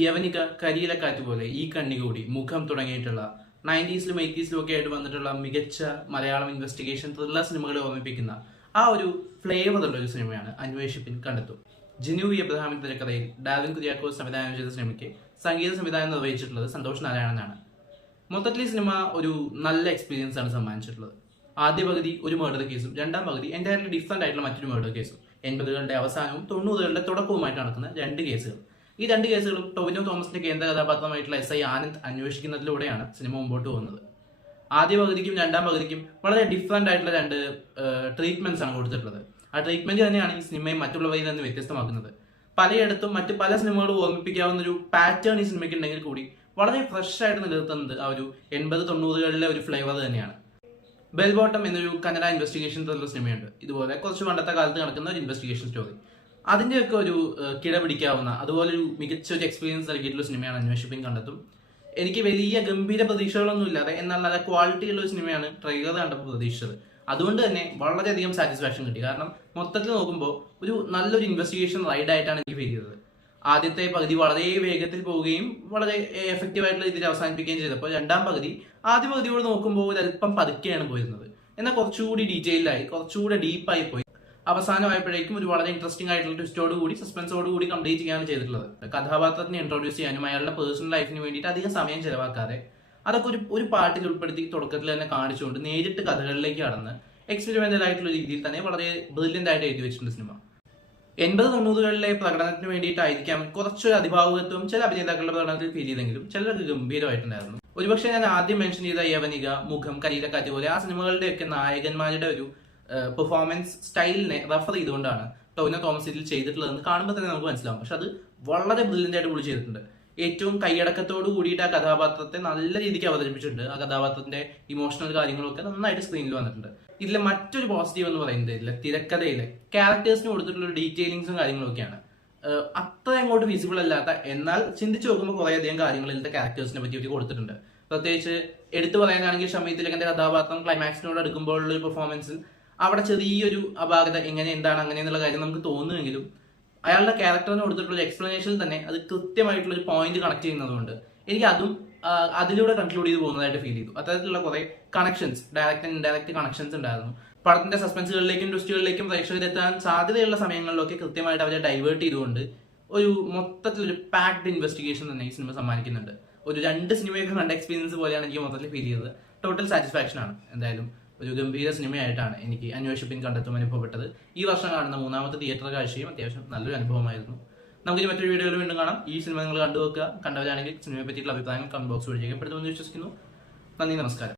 യവനിക കരിയിലക്കാറ്റ് പോലെ ഈ കണ്ണികൂടി മുഖം തുടങ്ങിയിട്ടുള്ള 90s-ലും 80s-ലും ഒക്കെ ആയിട്ട് വന്നിട്ടുള്ള മികച്ച മലയാളം ഇൻവെസ്റ്റിഗേഷൻ ത്രില്ലർ സിനിമകളെ ഓർമ്മിപ്പിക്കുന്ന ആ ഒരു ഫ്ലേവർ ഉള്ള ഒരു സിനിമയാണ് അന്വേഷിപ്പിൻ കണ്ടെത്തും. ജിനു വി എബ്രഹാമിന്റെ തിരക്കഥയിൽ ഡാവിൻ കുര്യാക്കോസ് സംവിധാനം ചെയ്ത സിനിമയ്ക്ക് സംഗീത സംവിധാനം നിർവഹിച്ചിട്ടുള്ളത് സന്തോഷ് നാരായണനാണ്. മൊത്തത്തിൽ സിനിമ ഒരു നല്ല എക്സ്പീരിയൻസ് ആണ് സമ്മാനിച്ചിട്ടുള്ളത്. ആദ്യ പകുതി ഒരു മർഡർ കേസും രണ്ടാം പകുതി എൻ്റയർലി ഡിഫറെന്റ് ആയിട്ടുള്ള മറ്റൊരു മർഡർ കേസും. 80കളുടെ അവസാനവും 90കളുടെ തുടക്കവുമായിട്ട് നടക്കുന്ന രണ്ട് കേസുകൾ. ഈ രണ്ട് കേസുകളും ടൊവിനോ തോമസിന്റെ കേന്ദ്ര കഥാപാത്രമായിട്ടുള്ള SI ആനന്ദ് അന്വേഷിക്കുന്നതിലൂടെയാണ് സിനിമ മുമ്പോട്ട് പോകുന്നത്. ആദ്യ പകുതിക്കും രണ്ടാം പകുതിക്കും വളരെ ഡിഫറെന്റ് ആയിട്ടുള്ള രണ്ട് ട്രീറ്റ്മെന്റ്സ് ആണ് കൊടുത്തിട്ടുള്ളത്. ആ ട്രീറ്റ്മെന്റ് തന്നെയാണ് ഈ സിനിമയെ മറ്റുള്ളവരിൽ നിന്ന് വ്യത്യസ്തമാക്കുന്നത്. പലയിടത്തും മറ്റ് പല സിനിമകളും ഓർമ്മിപ്പിക്കാവുന്ന ഒരു പാറ്റേൺ ഈ സിനിമയ്ക്ക് ഉണ്ടെങ്കിൽ കൂടി വളരെ ഫ്രഷ് ആയിട്ട് നിലനിർത്തുന്നത് ആ ഒരു 80-90കളിലെ ഒരു ഫ്ലേവർ തന്നെയാണ്. ബെൽ ബോട്ടം എന്നൊരു കന്നഡ ഇൻവെസ്റ്റിഗേഷൻ ത്രില്ലർ സിനിമയുണ്ട്. ഇതുപോലെ കുറച്ച് പണ്ടത്തെ കാലത്ത് നടക്കുന്ന ഒരു ഇൻവെസ്റ്റിഗേഷൻ സ്റ്റോറി. അതിന്റെയൊക്കെ ഒരു കിട പിടിക്കാവുന്ന അതുപോലെ ഒരു മികച്ച ഒരു എക്സ്പീരിയൻസ് നൽകിയിട്ടുള്ള സിനിമയാണ് അന്വേഷിപ്പിൻ കണ്ടെത്തും. എനിക്ക് വലിയ ഗംഭീര പ്രതീക്ഷകളൊന്നും ഇല്ലാതെ എന്നാൽ നല്ല ക്വാളിറ്റി ഉള്ള ഒരു സിനിമയാണ് ട്രെയിലർ കണ്ടപ്പോൾ പ്രതീക്ഷിച്ചത്. അതുകൊണ്ട് തന്നെ വളരെയധികം സാറ്റിസ്ഫാക്ഷൻ കിട്ടി. കാരണം മൊത്തത്തിൽ നോക്കുമ്പോൾ ഒരു നല്ലൊരു ഇൻവെസ്റ്റിഗേഷൻ റൈഡ് ആയിട്ടാണ് എനിക്ക് ഫീൽ ചെയ്തത്. ആദ്യത്തെ പകുതി വളരെ വേഗത്തിൽ പോവുകയും വളരെ എഫക്റ്റീവ് ആയിട്ടുള്ള രീതിയിൽ അവസാനിപ്പിക്കുകയും ചെയ്തപ്പോൾ രണ്ടാം പകുതി ആദ്യ പകുതിയോട് നോക്കുമ്പോൾ ഒരല്പം പതുക്കെയാണ് പോയിരുന്നത്. എന്നാൽ കുറച്ചുകൂടി ഡീറ്റെയിലായി കുറച്ചുകൂടി ഡീപ്പായി പോയി അവസാനമായപ്പോഴേക്കും ഒരു വളരെ ഇൻട്രസ്റ്റിംഗ് ആയിട്ടുള്ള ട്വിസ്റ്റോട് കൂടി സസ്പെൻസോട് കൂടി കംപ്ലീറ്റ് ചെയ്യാനാണ് ചെയ്തിട്ടുള്ളത്. കഥാപാത്രത്തിനെ ഇൻട്രോഡ്യൂസ് ചെയ്യാനും അയാളുടെ പേഴ്സണൽ ലൈഫിന് വേണ്ടിയിട്ട് അധികം സമയം ചെലവാക്കാതെ അതൊക്കെ ഒരു പാട്ടിൽ ഉൾപ്പെടുത്തി തുടക്കത്തിൽ തന്നെ കാണിച്ചുകൊണ്ട് നേരിട്ട് കഥകളിലേക്ക് കടന്ന് എക്സ്പെരിമെന്റൽ ആയിട്ടുള്ള രീതിയിൽ തന്നെ വളരെ ബ്രില്യന്റ് ആയിട്ട് എഴുതി വെച്ചിട്ടുണ്ട് സിനിമ. 80-90കളിലെ പ്രകടനത്തിന് വേണ്ടിയിട്ടായിരിക്കാം കുറച്ചൊരു അതിഭാവുകത്വം ചില അഭിനേതാക്കളുടെ പ്രകടനത്തിൽ ഫീൽ ചെയ്തെങ്കിലും ചിലർക്ക് ഗംഭീരമായിട്ടുണ്ടായിരുന്നു. ഒരുപക്ഷെ ഞാൻ ആദ്യം മെൻഷൻ ചെയ്ത യവനിക, മുഖം, കരിയിലക്കാറ്റ് പോലെ ആ സിനിമകളുടെയൊക്കെ നായകന്മാരുടെ ഒരു പെർഫോമൻസ് സ്റ്റൈലിനെ റെഫർ ചെയ്തുകൊണ്ടാണ് ടൊവിനോ തോമസ് ഇതിൽ ചെയ്തിട്ടുള്ളതെന്ന് കാണുമ്പോൾ തന്നെ നമുക്ക് മനസ്സിലാവും. പക്ഷെ അത് വളരെ ബ്രില്യന്റ് ആയിട്ട് പുള്ളി ചെയ്തിട്ടുണ്ട്. ഏറ്റവും കൈയടക്കത്തോട് കൂടിയിട്ട് ആ കഥാപാത്രത്തെ നല്ല രീതിക്ക് അവതരിപ്പിച്ചിട്ടുണ്ട്. ആ കഥാപാത്രത്തിന്റെ ഇമോഷണൽ കാര്യങ്ങളൊക്കെ നന്നായിട്ട് സ്ക്രീനിൽ വന്നിട്ടുണ്ട്. ഇതിലെ മറ്റൊരു പോസിറ്റീവ് എന്ന് പറയുന്നത് ഇതിലെ തിരക്കഥയിലെ ക്യാരക്ടേഴ്സിന് കൊടുത്തിട്ടുള്ള ഡീറ്റെയിലിങ്സും കാര്യങ്ങളൊക്കെയാണ് അത്ര അങ്ങോട്ട് വിസിബിൾ അല്ലാത്ത, എന്നാൽ ചിന്തിച്ചു നോക്കുമ്പോൾ കുറേയധികം കാര്യങ്ങൾ ഇതിന്റെ ക്യാരക്ടേഴ്സിനെ പറ്റി കൊടുത്തിട്ടുണ്ട്. പ്രത്യേകിച്ച് എടുത്തു പറയാനാണെങ്കിൽ ഷമീത്തിലകന്റെ കഥാപാത്രം ക്ലൈമാക്സിനോട് അടുക്കുമ്പോഴുള്ള ഒരു പെർഫോമൻസിൽ അവിടെ ചെറിയൊരു അപാകത എന്താണ് അങ്ങനെ എന്നുള്ള കാര്യം നമുക്ക് തോന്നുമെങ്കിലും അയാളുടെ ക്യാരക്ടറിന് കൊടുത്തിട്ടുള്ള ഒരു എക്സ്പ്ലനേഷനിൽ തന്നെ അത് കൃത്യമായിട്ടുള്ള ഒരു പോയിന്റ് കണക്ട് ചെയ്യുന്നതുകൊണ്ട് എനിക്ക് അതും അതിലൂടെ കൺക്ലൂഡ് ചെയ്ത് പോകുന്നതായിട്ട് ഫീൽ ചെയ്തു. അത്തരത്തിലുള്ള കുറെ connections, direct and indirect connections ഉണ്ടായിരുന്നു. പടത്തിന്റെ സസ്പെൻസുകളിലേക്കും ട്വിസ്റ്റുകളിലേക്കും പ്രേക്ഷകരെത്താൻ സാധ്യതയുള്ള സമയങ്ങളിലൊക്കെ കൃത്യമായിട്ട് അവരെ ഡൈവേർട്ട് ചെയ്തുകൊണ്ട് ഒരു മൊത്തത്തിലൊരു പാക്ഡ് ഇൻവെസ്റ്റിഗേഷൻ തന്നെ ഈ സിനിമ സമ്മാനിക്കുന്നുണ്ട്. ഒരു രണ്ട് സിനിമയൊക്കെ കണ്ട എക്സ്പീരിയൻസ് പോലെയാണ് എനിക്ക് മൊത്തത്തിൽ ഫീൽ ചെയ്തത്. ടോട്ടൽ സാറ്റിസ്ഫാക്ഷൻ ആണ്. എന്തായാലും ഒരു ഗംഭീര സിനിമയായിട്ടാണ് എനിക്ക് അന്വേഷിപ്പിൻ കണ്ടെത്തും അനുഭവപ്പെട്ടത്. ഈ വർഷം കാണുന്ന മൂന്നാമത്തെ തിയേറ്റർ കാഴ്ചയും അത്യാവശ്യം നല്ലൊരു അനുഭവമായിരുന്നു. നമുക്ക് മറ്റൊരു വീഡിയോയിൽ വീണ്ടും കാണാം. ഈ സിനിമ നിങ്ങൾ കണ്ടുവെക്കുക. കണ്ടവരാണെങ്കിൽ സിനിമയെ പറ്റിയിട്ടുള്ള അഭിപ്രായങ്ങൾ കമന്റ് ബോക്സ് വഴി രേഖപ്പെടുത്തുമെന്ന് വിശ്വസിക്കുന്നു. നന്ദി, നമസ്കാരം.